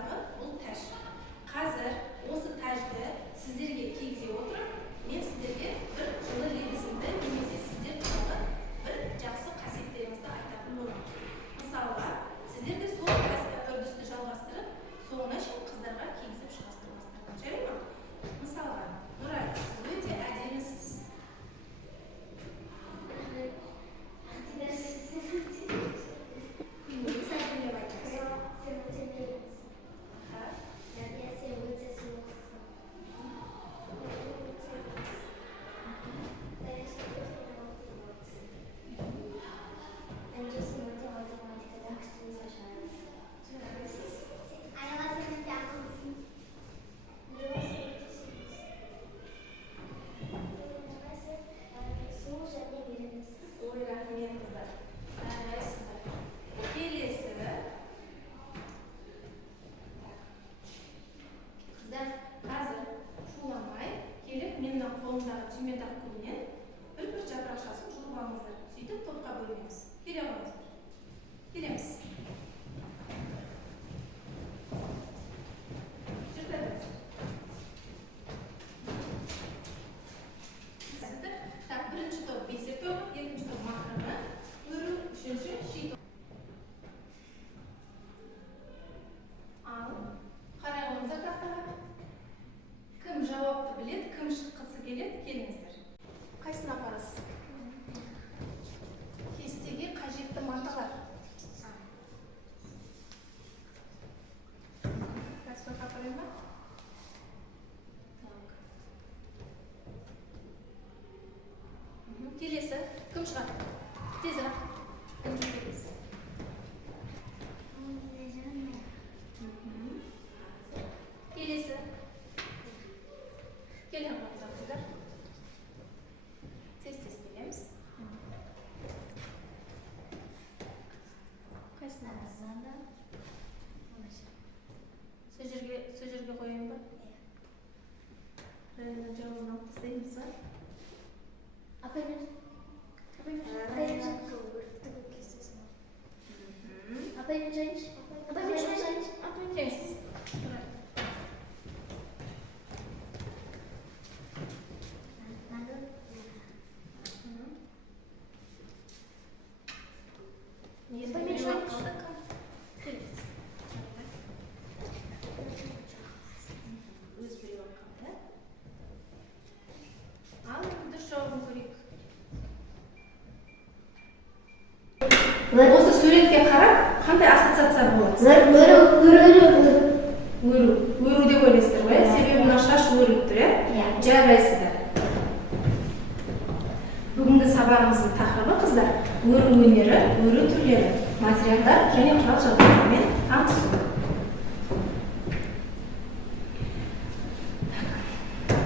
қолымдағы бұл тәж. Қазір осы тәжді сіздерге кигізе отырып, мен сіздерге бір жылы лебізімді немесе сіздер туралы бір жақсы қасиеттеріңізді айтатын боламын. Мысалға, сіздер де сол үрдісті жалғастырып, соңына шейін қыздарға кигізіп шығастырмастар. Жарай ма? Мысалға, Нұрай, сіз өте әдемісіз. Қолымдағы түймедақ күннен бір жапырақшасын жұлып алыңыздар. Сөйтіп топқа бөлеміз. Келе қойыңыздар. Келеміз. Жүрдіңіз. Так, бірінші топ бесер тобы, екінші топ мақрама, өру, үшінші ши тобы. Ал, қарай қойыңыздар тақтаға. Кім жауапты біледі, кім шыққысы келеді, келіңіздер. Қайсына апарасыз? Кестеге қажетті маталар. Кәсіпқа апарайын ба? Келесі, кім шығады? Тезірек. Кім келесі? Келесі. Келin қойыңыздар. Тез-тез келеміз. Қайсына басында? Сол жерге қойайын ба? Райынан жауабын алып тастаймыз ба? Апаймен осы суретке қарап, қандай ассоциация болады? Өру деп ойлайсыздар ғой, себебі мына шаш өріліп тұр, жарайсыздар. Бүгінгі сабағымыздың тақырыбы қыздар, өру өнері, өру түрлері, материалдар және құрал жабдықтармен танысу.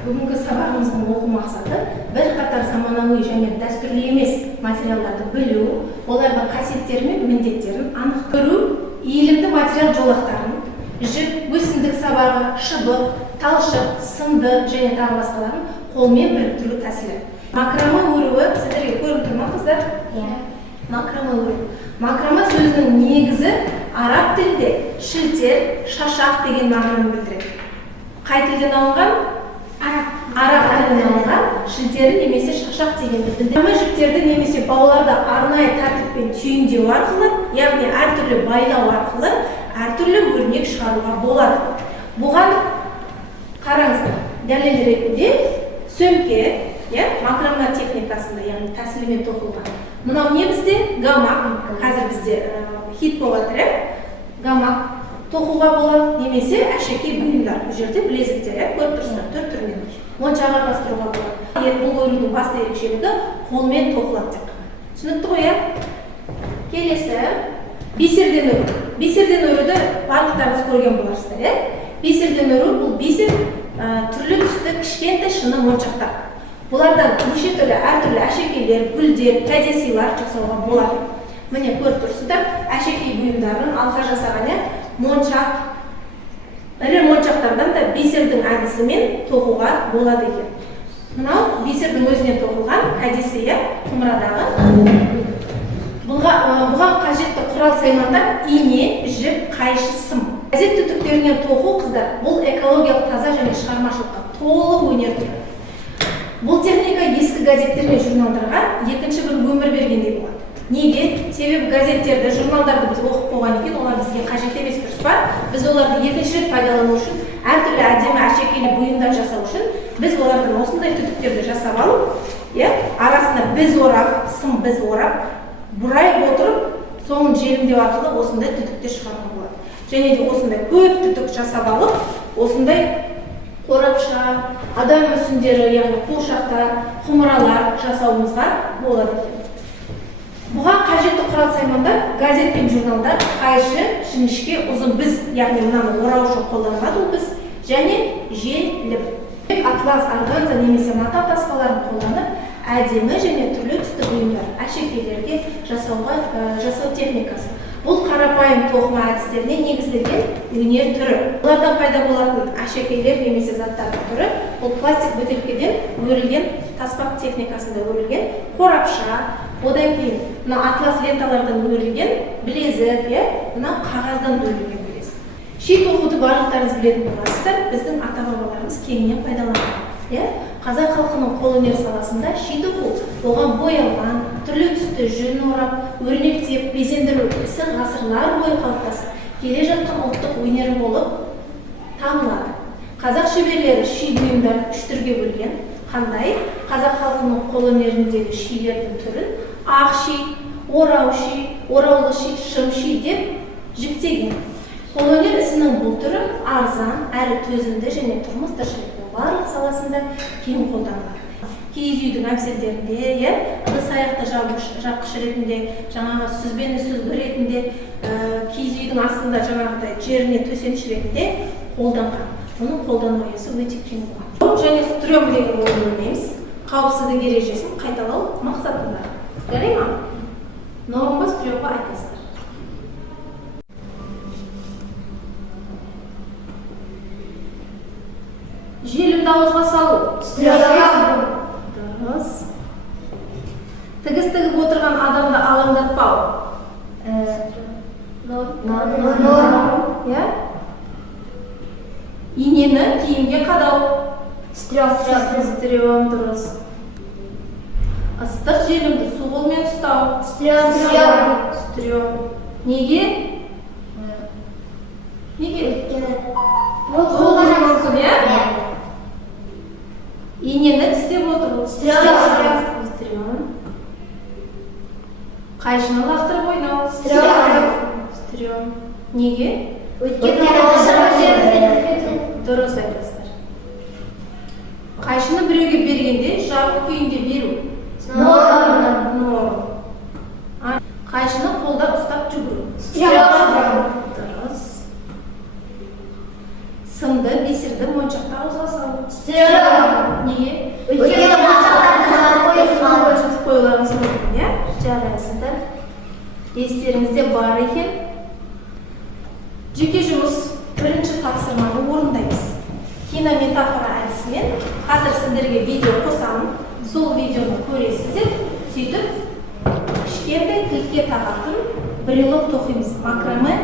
Бүгінгі сабағымыздың оқу мақсаты бір қатар заманауи және дәстүрлі емес материалдарды білу, олардың қасиеттері мен міндеттерін анықтау, иілімді материал жолақтарын, жіп, өсімдік сабағы, шыбық, талшық, сынды және тағы басқаларын қолмен біріктіру тәсілі. Макрама өруі сіздерге көрініп тұр ма қыздар? Макрама өру. Макрама сөзінің негізі араб тілінде шілтер, шашақ деген мағынаны білдіреді. Қай тілден алынған? Араб тілінен алынған шілтері немесе шашақ дегенді білдіреді. Макрама жіптерді немесе бауларды арнайы тәртіппен түйіндеу арқылы, яғни әртүрлі байлау арқылы әртүрлі өрнек шығаруға болады. Бұған қараңыздар, дәлел ретінде сөмке, макрама техникасында, яғни тәсілімен тоқылған. Мынау не бізде? Гамак. Қазір бізде хит болады, гамак тоқуға болады, немесе әшекей бұйымдар. Бұл жерде білезіктер, көріп тұрсыздар, түр түрінен. Моншаға араластыруға болады. Бұл өрудің басты ерекшелігі қолмен тоқылады деп. Түсінікті ғой, Келесі бисерден өру. Бисерден өруді барлықтарыңыз көрген боларсыздар, Бисерден өру бұл бисер түрлі түсті кішкентай шыны моншақтар. Бұлардан неше түрлі әртүрлі әшекейлер, гүлдер, кәдесыйлар жасауға болады. Міне көріп тұрсыздар, әшекей бұйымдарын алқа жасаған моншақ. Ірі моншақтардан да бисердің әдісімен тоқуға болады екен. Мынау бисердің өзінен тоқылған кәдесі, құмырадағы. Бұған қажетті құрал саймандар ине, жіп, қайшы, сым. газет түтіктерінен тоқу қыздар бұл экологиялық таза және шығармашылыққа толық өнер түрі. Бұл техника ескі газеттер мен журналдарға екінші бір өмір бергендей болады. Неге? Себебі газеттерді, журналдарды біз оқып қойған екен, олар бізге қажет емес, дұрыс па? Біз оларды екінші рет пайдалану үшін, әртүрлі әдемі әшекейлі бұйымдар жасау үшін біз олардан осындай түтіктерді жасап алып, арасына біз орап, сым біз орап, бұрайып отырып, соңын желімдеу арқылы осындай түтіктер шығарған болады. Және де осындай көп түтік жасап алып, осындай қорапша, адам мүсіндері, яғни қуыршақтар, құмыралар жасауымызға болады екен. Бұған қажетті құрал саймандар, газет пен журналдар, қайшы, жіңішке, ұзын біз, яғни мынаны орау үшін қолданылады ол біз, және желіп. Атлас, органза немесе мата таспаларын қолданып, әдемі және түрлі түсті бұйымдар, әшекейлерге жасау техникасы. Бұл қарапайым тоқыма әдістеріне негізделген өнер түрі. Олардан пайда болатын әшекейлер немесе заттардың түрі бұл пластик бөтелкеден өрілген таспақ техникасында өрілген қорапша, одан кейін мына атлас ленталардан өрілген білезік, мына қағаздан өрілген білезік. Ши тоқуды барлықтарыңыз білетін боласыздар, біздің ата-бабаларымыз кеңінен пайдаланған. Қазақ халқының қолөнер саласында ши тоқу, оған боялған, түрлі түсті жүн орап, өрнектеп, безендіру ісі ғасырлар бойы қалыптасып, келе жатқан ұлттық өнері болып танылады. Қазақ шеберлері ши бұйымдарын үш түрге бөлген. Қандай? Қазақ халқының қолөнеріндегі шилердің түрін ақ ши, орау ши, ораулы ши, шым ши деп жіктеген. Қолөнер ісінің бұл түрі арзан, әрі төзімді және тұрмыс тіршіліктің барлық саласында кең қолданылады. Киіз үйдің әбзелдерінде, ыдыс аяқты жапқыш ретінде, жаңағы сүзбені сүзгі ретінде, киіз үйдің астында жаңағыдай жеріне төсеніш ретінде қолданған. Оның қолдану аясы өте кең болады. Және стрём деген ойын ойнаймыз. Қауіпсіздік ережесін қайталау мақсатында. Жарай ма? Нормба стрёмға айтасыздар. Желімді ауызға салу. Дұрыс. Тігіс тігіп отырған адамды алаңдатпау. Инені киімге қадау. Стрём, дұрыс. Ыстық желімді су қолмен ұстау. Стрём. Неге? Инені тістеп отыру. Стрём. Қайшыны лақтырып ойнау. Стрём. Неге? Дұрыс айтасыздар. Қайшыны біреуге бергенде жабық күйінде беру. Норм. Қайшыны қолда ұстап жүгіру. Дұрыс. Сымды, бисерді моншақта ауызға салу. Неге? Қойыларыңыз мүмкін, жарайсыздар. Естеріңізде бар екен. Жеке жұмыс бірінші тапсырманы орындаймыз. Кинометафора әдісімен қазір сіздерге видео қосамын. Сол видеоны көресіздер. Сөйтіп, кішкентай кілтке тағатын брелок тоқимыз. Макраме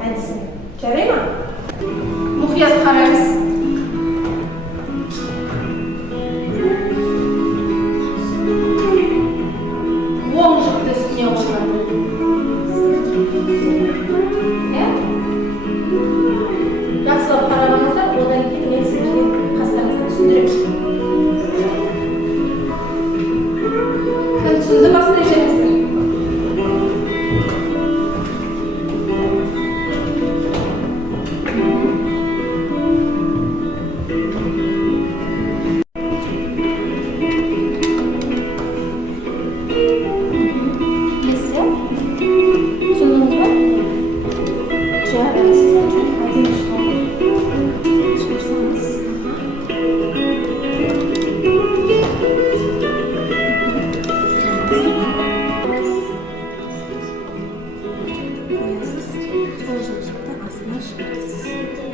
әдісімен. Жарай ма? Мұқият қараймыз. Оң жықты үстіне қойған. Жақсылап қарағаныздар, одан кейін мен сіздерге қастарыңызға түсіндіремін. Кім түсінді бастай жеріңіздер? Астына шығарасыз.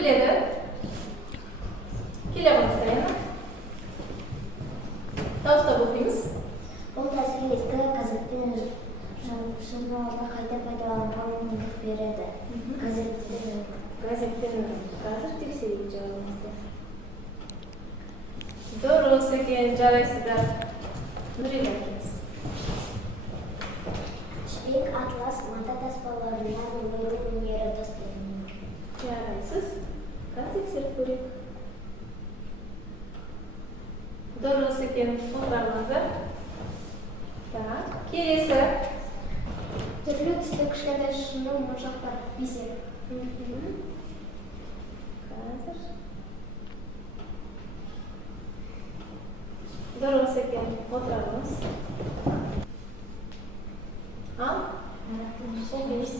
biledi? Kelе qolingizlar yana. Davoslab o'qiymiz. Бұл тәсіл ескі газеттен журналда қайта пайдалануға мүмкіндік береді. Газеттен Қазір тексерейік жауабыңызды. Дұрыс екен, жарайсыздар. Нұрила әкеңіз. Жібек, атлас, мата таспаларынан ойын өнері тастайын. Жарайсыз. Қазір тексеріп көрейік. Дұрыс екен, отырыңыздар. Так, келесі. Түрлі түсті кішкентай шыны моншақтар бесер. Қазір. Дұрыс екен, отырыңыз. Ал? Оқыңыз.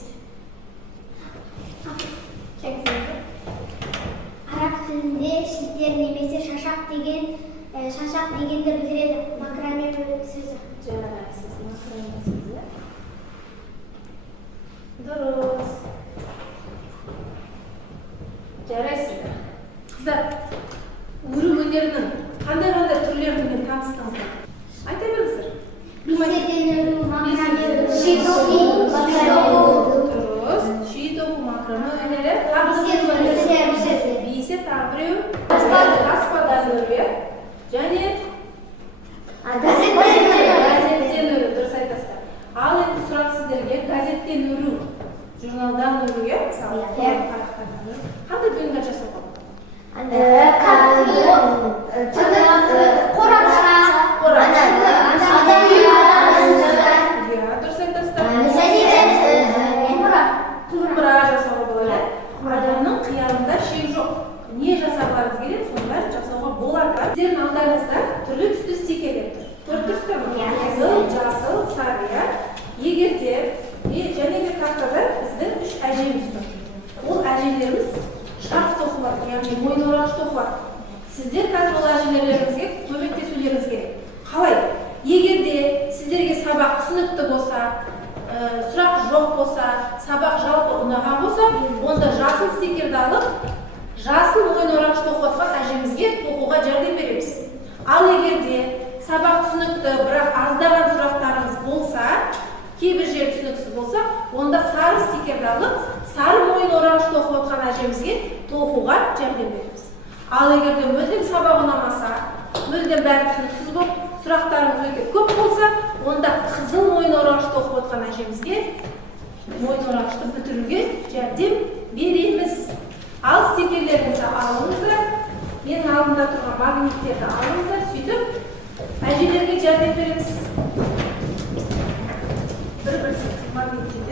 Кеңсіңізді. Араб тілінде шілтер немесе шашақ дегенді білдіреді. Макраме сөзі. Жарайсыз, макраме сөзі. Дұрыс. Жарайсыздар. Қыздар, өру өнерінің қандай түрлерімен таныстыңыздар? Айта беріңіздер. Бисерден өру, макраме өру, Дұрыс. Шийтоку макраме өнері. Бисер тағы біреу. Таспадан өру. Және газеттен өру. Дұрыс айтасыздар. Ал енді сұрақ сіздерге газеттен өру, журналдан өру, мысалы, парақтардан өру. Қандай бұйымдар жасауға болады? Дұрыс айтасыздар. Құмыра жасауға болады. Адамның қиялында шек жоқ. Не жасағыларыңыз келеді, соны бәрін жасауға болады. Сіздердің алдарыңызда түрлі түсті стикерлер тұр. Көріп тұрсыздар ма? Қызыл, жасыл, сары. Егер де және де тақтада біздің 3 әжеміз тұр. Ол әжелеріміз шарф тоқылады, яғни мойын орағыш тоқылады. Сіздер қазір ол әжелеріңізге көмектесулеріңіз керек. Қалай? Егер де сіздерге сабақ түсінікті болса, сұрақ жоқ болса, сабақ жалпы ұнаған болса, онда жасыл стикерді алып, жасыл мойын орағыш тоқылған әжемізге тоқуға жәрдем береміз. Ал егер де сабақ түсінікті, бірақ аздаған сұрақтарыңыз болса, кейбір жер түсініксіз болса, онда сары стикерді алып, сары мойын орағыш тоқып отқан әжемізге тоқуға жәрдем береміз. Ал егер де мүлдем сабақ ұнамаса, мүлдем бәрі түсініксіз болып, сұрақтарыңыз өте көп болса, онда қызыл мойын орағыш тоқып отқан әжемізге мойын орағышты бітіруге жәрдем береміз. Ал стикерлеріңізді алыңыздар, менің алдымда тұрған магниттерді алыңыздар, сөйтіп әжелерге жәрдем береміз. Бір-бір магниттерді